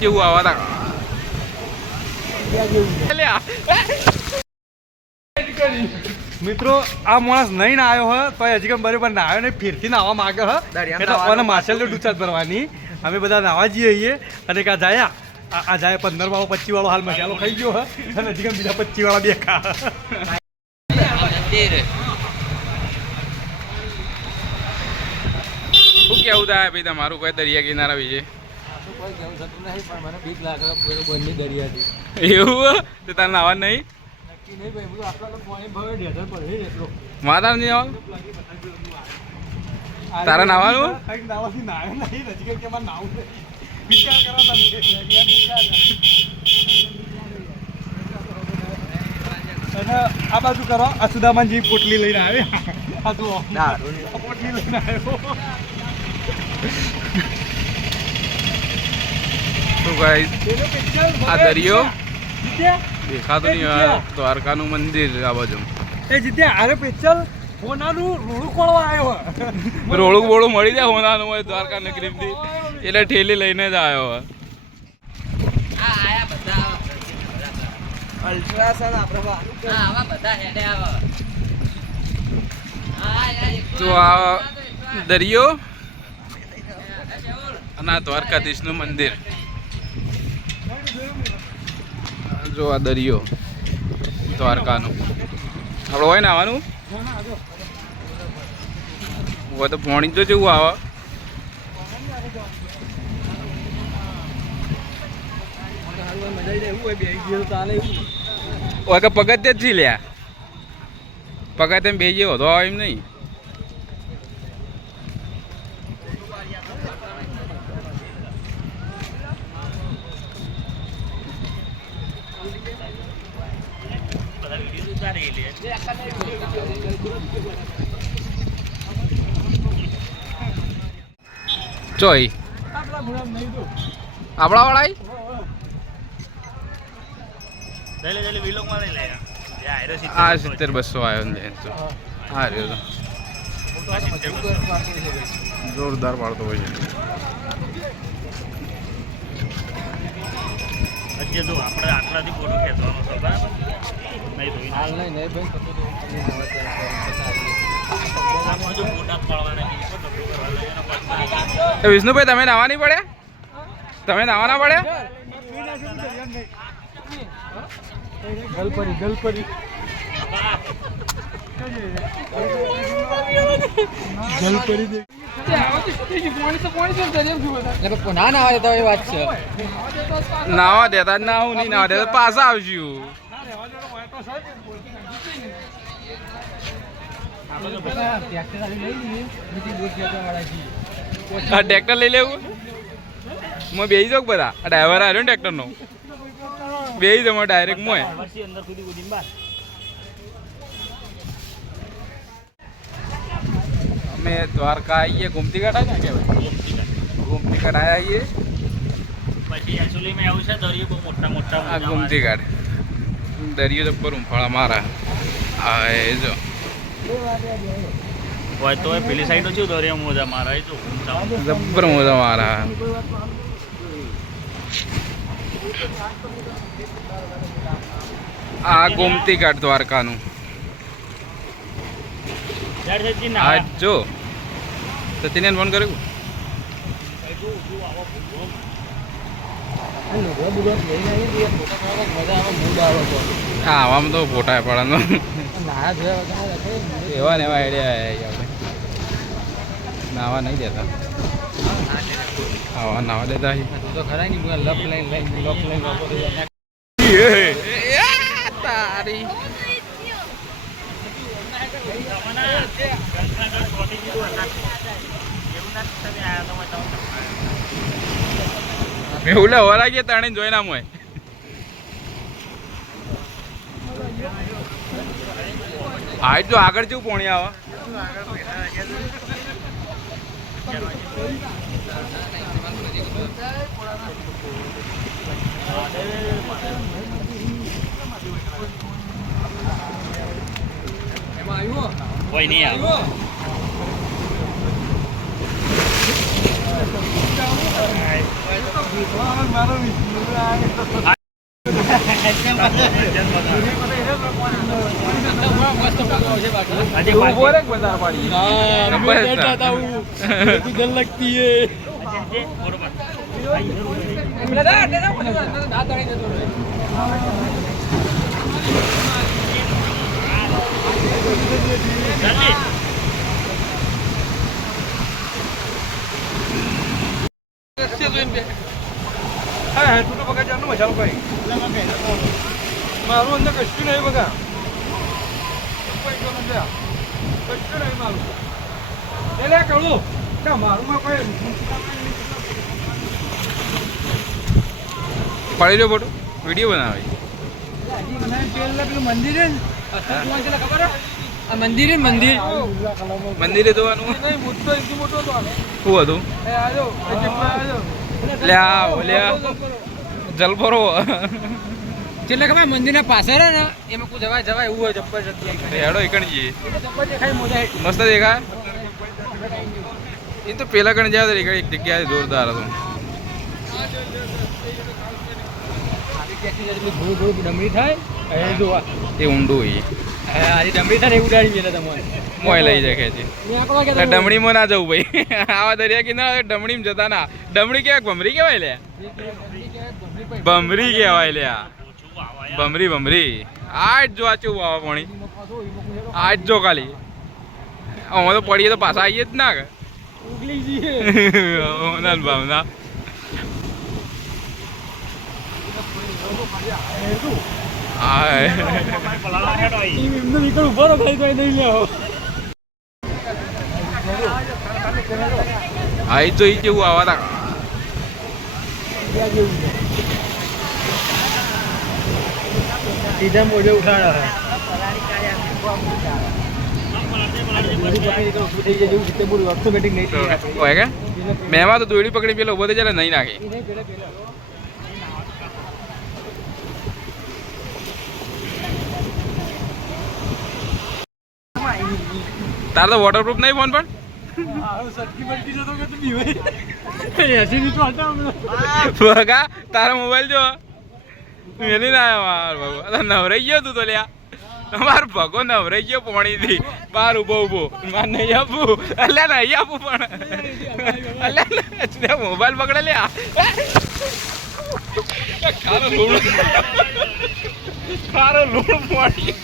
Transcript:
કેવું આવા મિત્રો આ માણસ નહીં ના આવ્યો હોય તો હજી કેમ બરાબર ના આવ્યો ને ફેરથી નાવા માગે હ એટલે માર્શલ ડૂચાત ભરવાની અમે બધા નાવા જઈએ અને કા જાય આ જાય 15 વાળો 25 વાળો હાલ મસાલો ખાઈ ગયો હ અને હજી કેમ બીજા 25 વાળા બે ખા શું કેવું થાય ભાઈ તમારું કોઈ દરિયા કિનારા વિશે એવું તો તારે નાવા નહીં માતા નહીં આવવાનું તારા નાવાનું આ બાજુ કરો આ સુદામાન જેવી પોટલી લઈને આવે પોટલી લઈને આવ્યો તો ગાઈસ આ દરિયો દેખાતો નહીં દ્વારકાનું મંદિર આ બાજુ એ જીત્યા અરે પેચલ હોનાનું રોડું ખોળવા આવ્યો રોડું બોળું મળી જાય હોનાનું હોય દ્વારકા નગરીથી એટલે ઠેલી લઈને જ આવ્યો તો આ દરિયો અને આ દ્વારકાધીશનું મંદિર જો આ દરિયો દ્વારકાનું આપણે હોય ને આવવાનું હોય તો પાણી તો જેવું આવે હોય કે પગથિયે જ લ્યા પગથિયે બે જેવો તો આવે એમ નહીં ચોઈ આપણા વાળા આ 70-200 આવ્યો હા રહ્યો જોરદાર પાડતો હોય છે આપણે આટલાથી ફોટો ખેંચવાનો છે બરાબર વિષ્ણુભાઈ તમે નાવા નહીં પડે તમે નાવા ના પડે નાવા દેતા ના હું નહીં નાવા દેતા પાછા આવશું ટ્રેક્ટર લઈ લેવું મેં બેસી જાઉં બધા આ ડ્રાઈવર આવ્યો ને ટ્રેક્ટરનો બેસી જાઉં ડાયરેક્ટ મોય અમે દ્વારકા આવીએ ગુમતી ઘાટ આવ્યા કે ગુમતી ઘાટ આવીએ પછી એકચ્યુઅલી આવું છે દરિયો બહુ મોટા મોટા આ ગુમતી ઘાટ દરિયો જબ્બર ઉંફાળા મારા આ જો હોય તો પેલી સાઈડ છું દરિયા મોજા મારા તો જબ્બર મોજા મારા આ ગોમતી ઘાટ દ્વારકાનું આ જો સચિને ફોન કર્યો હા આવામાં તો ફોટા પડવાનો એવા ને એવા આઈડિયા નાવા નહીં દેતા આવા નાવા દેતા તો ખરા નહીં લપ લઈને તારી મેં ઉલે હોરા ગયા તાણે જોઈ ના મોય આ તો આગળ જેવું પોણી આવે કોઈ નહીં આવે મારો વિષ્ણુ लगती है તું તો બગા જાનું મસાલો ભાઈ મારું અંદર કશું નહીં બગા કશું નહીં મારું એટલે કહું કે મારું કોઈ પાડી લો ફોટો વિડીયો બનાવે મંદિર ખબર મંદિર મંદિરે જોવાનું મોટો મોટો શું હતું જલપરો એટલે ખબર મંદિરના પાછળ ને એમાં કોઈ જવાય એવું હોય જબરજસ્ત હેડો એકણ જઈએ મસ્ત દેખાય એ તો પેલા કણ જાય એક જગ્યાએ જોરદાર હતું ડમરી થાય એ ઊંડું હોય આજે ડમરી થાય ને ઉડાડી ગયેલા તમારે મોય લઈ જાય ખેંચી ડમણીમાં ના જવું ભાઈ આવા દરિયા કિનારે ડમણીમાં જતા ના ડમણી કેવાય ભમરી કેવાય લે ભમરી કહેવાય લે ભમરી આજ જો આચું આવા પાણી આજ જો ખાલી અમે તો પડીએ તો પાછા આવીએ જ ના કે ઉગલી જઈએ ભાવના આઈ તો ઈ કેવું આવા તા સીધા મોઢે ઉઠાડા મેમાં તો દોડી પકડી પેલો ઉભો થઈ જાય નહીં નાખે તાર તો વોટરપ્રૂફ નહીં ફોન પણ તારો મોબાઈલ જો મેલી ના આવ્યો નવરાઈ ગયો તું તો લ્યા માર ભગો નવરાઈ ગયો પોણીથી બાર ઉભો માર નહીં આપું અલ્યા નહીં આપું પણ અલ્યા મોબાઈલ પકડે લ્યા ખારો લૂણ પોણી